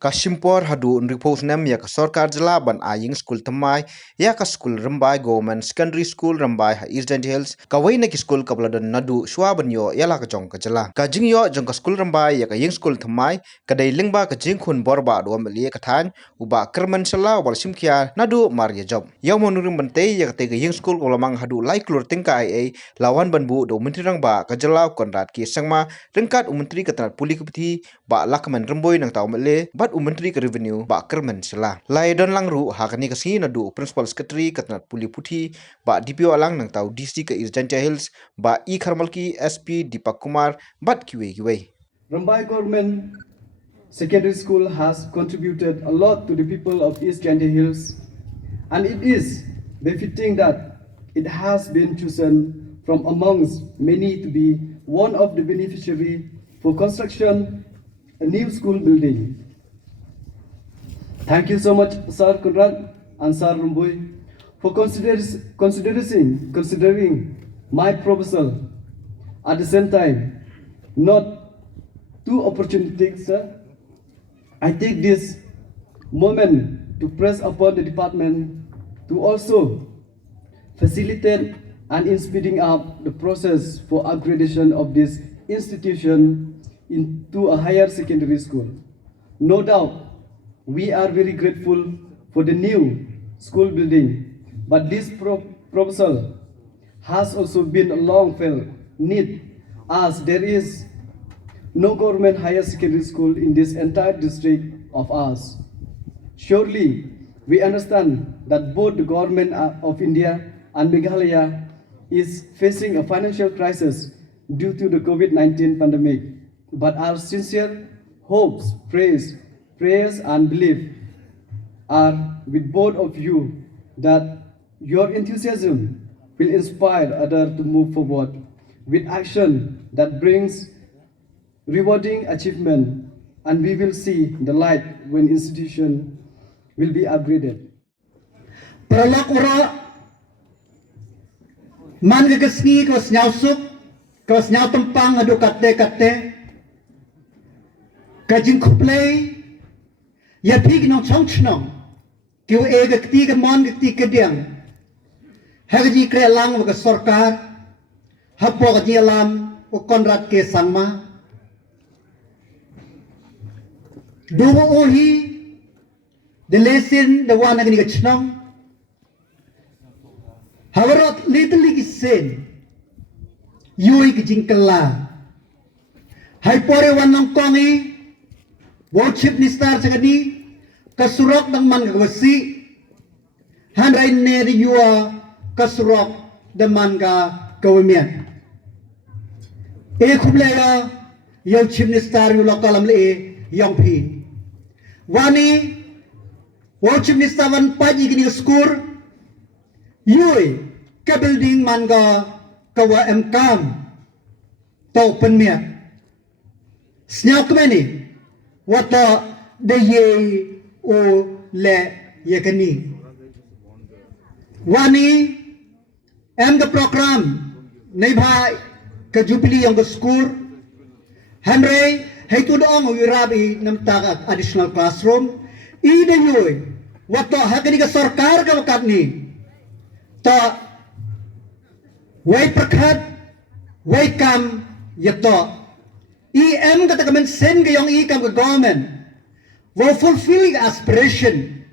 Kasimpor hadu unripos nem ya ka sorkar jela ban aying school temai ya ka school Rambai Government Secondary School Rambai ha Eastern Hills kawai na ki school kabladon nadu shwa ban yo ya la ka jong ka jela ka jing yo jong ka school Rambai ya ka ying school temai ka dai lingba ka jing khun borba do meli ka than uba kerman sala wal simkia nadu mar ya job yo monuring bante ya ka te ka ying school kolamang hadu lai klur tingka ai lawan ban bu do menteri rang ba ka jela konrat ki sangma ringkat menteri ka tanat puli kepti ba lakman remboi nang taw mele Menteri ke Revenue ba kerman sela. Lai don lang ru hakani kasi na du Principal Secretary katnat puli puthi ba DPO alang nang tau DC ke Eastern Hills ba E Kharmalki SP Deepak Kumar bat kiwe. Rambai Government Secondary School has contributed a lot to the people of East Gandia Hills, and it is befitting that it has been chosen from amongst many to be one of the beneficiary for construction a new school building. Thank you so much, Sir Conrad and Sir Rumboy, for considering my proposal. At the same time, not too opportunistic, sir. I take this moment to press upon the department to also facilitate and in speeding up the process for upgradation of this institution into a higher secondary school. No doubt, we are very grateful for the new school building, but this proposal has also been a long felt need, as there is no government higher secondary school in this entire district of ours. Surely, we understand that both the government of India and Meghalaya is facing a financial crisis due to the COVID-19 pandemic, but our sincere hopes, prayers and belief are with both of you that your enthusiasm will inspire others to move forward with action that brings rewarding achievement, and we will see the light when institution will be upgraded. Peralak ura man gagasni kos nyausuk kos nyau tempang adu kate kajing kuplay ya pig nong chong chnong kiu ega kti ke mon kti ke diang hagi kre lang wa sarkar hapo ga alam o konrat ke sangma dumo ohi the lesson the one agni ke chnong hawarot little ki sen yui ki jingkala hai pore wanong kongi worship nistar sagani kasurok ng man gawasi hanray ne yuwa kasurok ng man ga kawimian khublega worship nistar yu lokal amle yong phi wani worship nistar wan paji gini skur yui ka building man ga kawa emkam to penmia snyau kemeni wata de ye o le yekani wani em the program nei bhai ka jubilee yang skur hanre hay tu dong wirabi nam ta additional classroom I de yoy wata hakani ka sarkar ka wakat ni ta wai prakhat wai kam yato EM kata kamen sen ke yang ikam ke government will fulfilling aspiration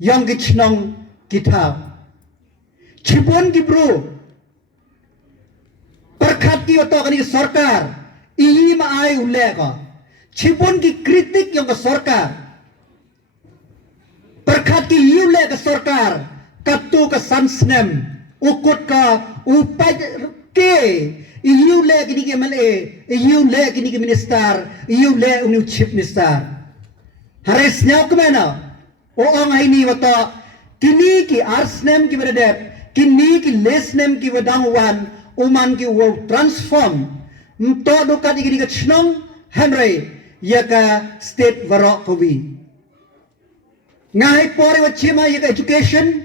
yang gichnong kita chipon ki bro perkhat ki oto kani sarkar I ma ai ulega chipon ki kritik yang ke sarkar perkhat ki yule ke sarkar katu ke sansnem ukut ka upai ke iu le kini ke male iu le kini ke minister iu le unu chief minister haris nyau kemana o ang ini wata kini ki arsnem ki beredep kini ki lesnem ki wedangwan uman ki wo transform mto dokat kini ke chnong henry yaka state warok kowi ngai pore wachima yaka education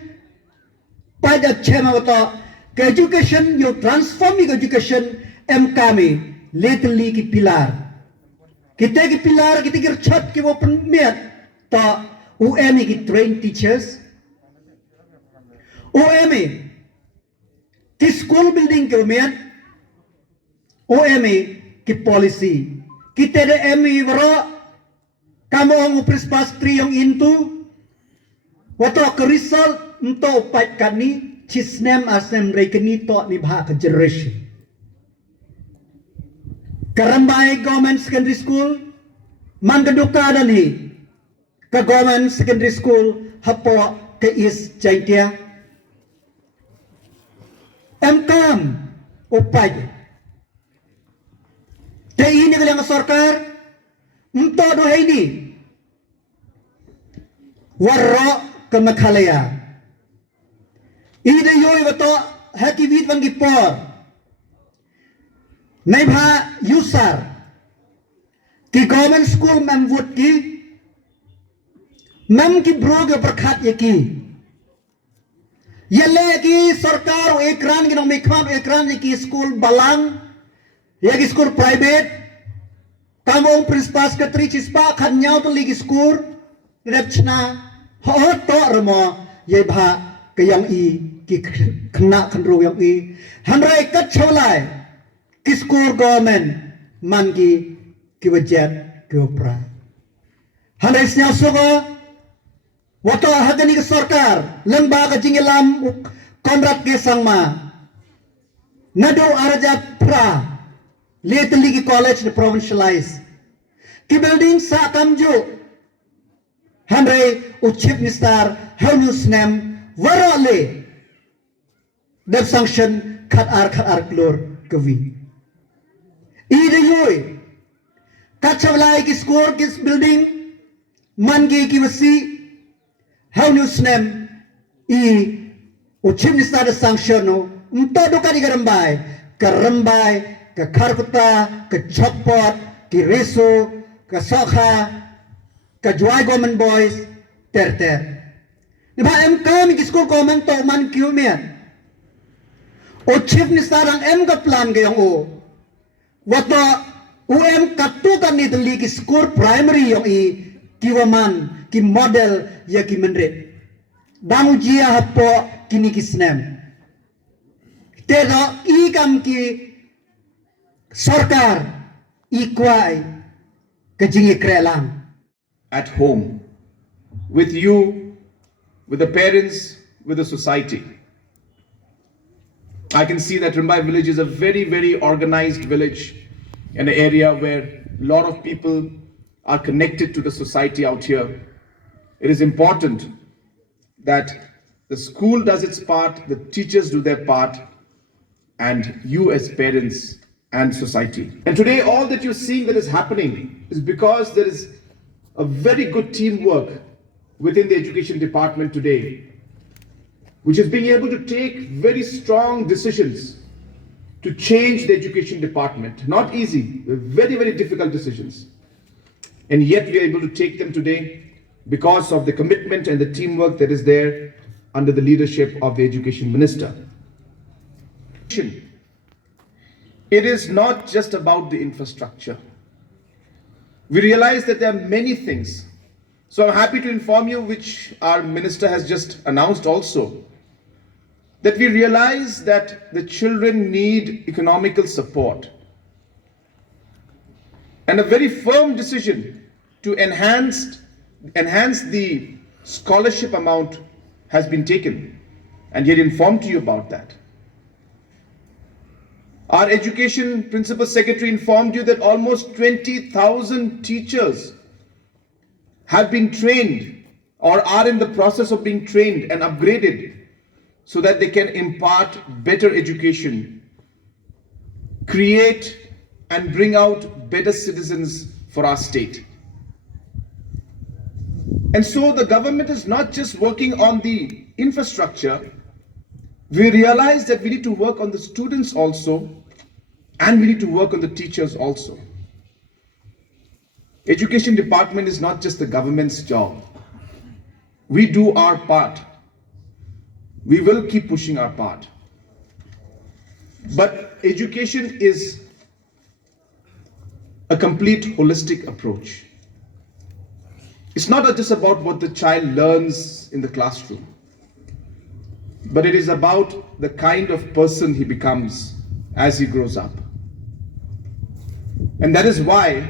pada chema wata ke education you transform ke education MKM literally ki pilar Kita ki pilar kita ki chat ki wo permit ta UME ki train teachers. UME ki school building ki permit. UME ki policy. Kita ada ME waro kamu ang upris pastri yang intu. Wato ke result untuk upat kani cisnem asnem rekeni to ni bahak ke generation. Karambai government secondary school man keduka dan hi ke government secondary school hapo ke East Jaitia MKM upai te ini kelang sarkar untuk doa ini warro ke Meghalaya ide yoi wato hakivit wangi por Naibha Yusar ki government school mem vot ki mem ki bro ke berkat ye ki yele ki sarkar ekran ki nong mekham ekran ye ki school balang ye ki school private kamong principal secretary chispa khan nyau to li ki school repchna ho to remo ye bha ke yang I ki khna khanro yang I hanrai kat cholai Kiskur government mangi kiwajet kiwapra. Hanai siya suko wato hagani ke sarkar lembaga jingilam konrat ke sangma nado araja pra leteli ki college the provincialize ki building sa kamju hanai uchip nistar hanus nem warale dev sanction khat ar klor kavi ide yoi kachavlai ki score kis building mangi ki wasi how news nem I uchim ni sada sanctiono unto do kari garambai ke kharkuta ke chopot ki reso ke sokha ke juai government boys ter ni ba em kam ki score government to man kyu me uchim ni sada em ka plan ge yang o wato katu kan ni teli ki skor primary yang I kiwaman ki model ya ki menret damu jia hapo kini ki snem tedo I kam ki sarkar I kwai ke jingi krelang at home with you, with the parents, with the society. I can see that Rimbai village is a very, very organized village, an area where a lot of people are connected to the society out here. It is important that the school does its part, the teachers do their part, and you as parents and society. And today all that you're seeing that is happening is because there is a very good teamwork within the education department today, which is being able to take very strong decisions to change the education department. Not easy, very, very difficult decisions. And yet we are able to take them today because of the commitment and the teamwork that is there under the leadership of the Education Minister. It is not just about the infrastructure. We realize that there are many things. So I'm happy to inform you, which our minister has just announced also, that we realize that the children need economical support. And a very firm decision to enhance the scholarship amount has been taken, and he had informed you about that. Our education principal secretary informed you that almost 20,000 teachers have been trained or are in the process of being trained and upgraded so that they can impart better education, create and bring out better citizens for our state. And so the government is not just working on the infrastructure. We realize that we need to work on the students also, and we need to work on the teachers also. Education department is not just the government's job. We do our part. We will keep pushing our part. But education is a complete holistic approach. It's not just about what the child learns in the classroom, but it is about the kind of person he becomes as he grows up. And that is why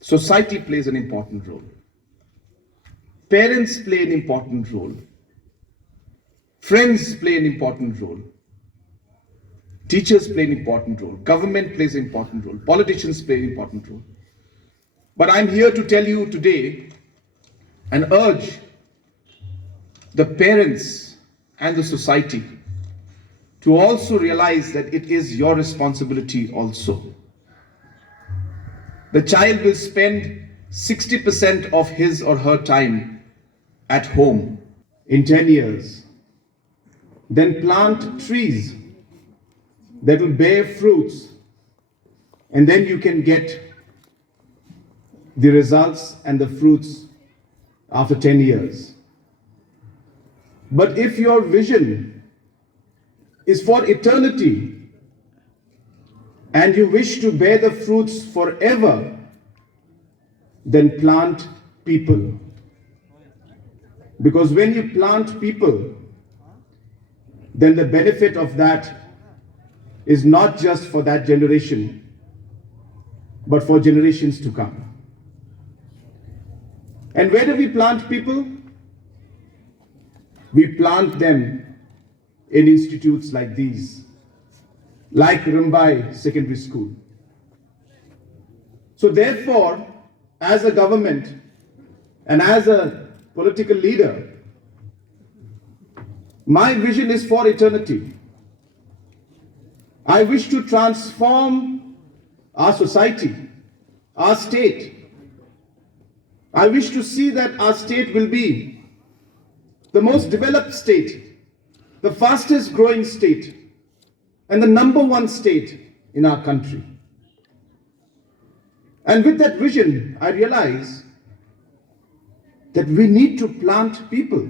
society plays an important role. Parents play an important role. Friends play an important role. Teachers play an important role. Government plays an important role. Politicians play an important role. But I'm here to tell you today and urge the parents and the society to also realize that it is your responsibility also. The child will spend 60% of his or her time at home in 10 years. Then plant trees that will bear fruits, and then you can get the results and the fruits after 10 years. But if your vision is for eternity and you wish to bear the fruits forever, then plant people. Because when you plant people, then the benefit of that is not just for that generation, but for generations to come. And where do we plant people? We plant them in institutes like these, like Rambai Secondary School. So therefore, as a government and as a political leader, my vision is for eternity. I wish to transform our society, our state. I wish to see that our state will be the most developed state, the fastest growing state, and the #1 state in our country. And with that vision, I realize that we need to plant people.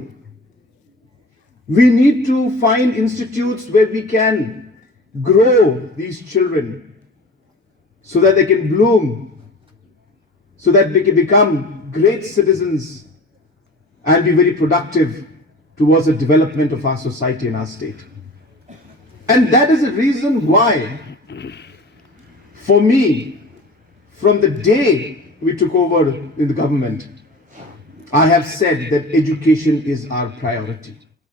We need to find institutes where we can grow these children so that they can bloom, so that they can become great citizens and be very productive towards the development of our society and our state. And that is the reason why, for me, from the day we took over in the government, I have said that education is our priority.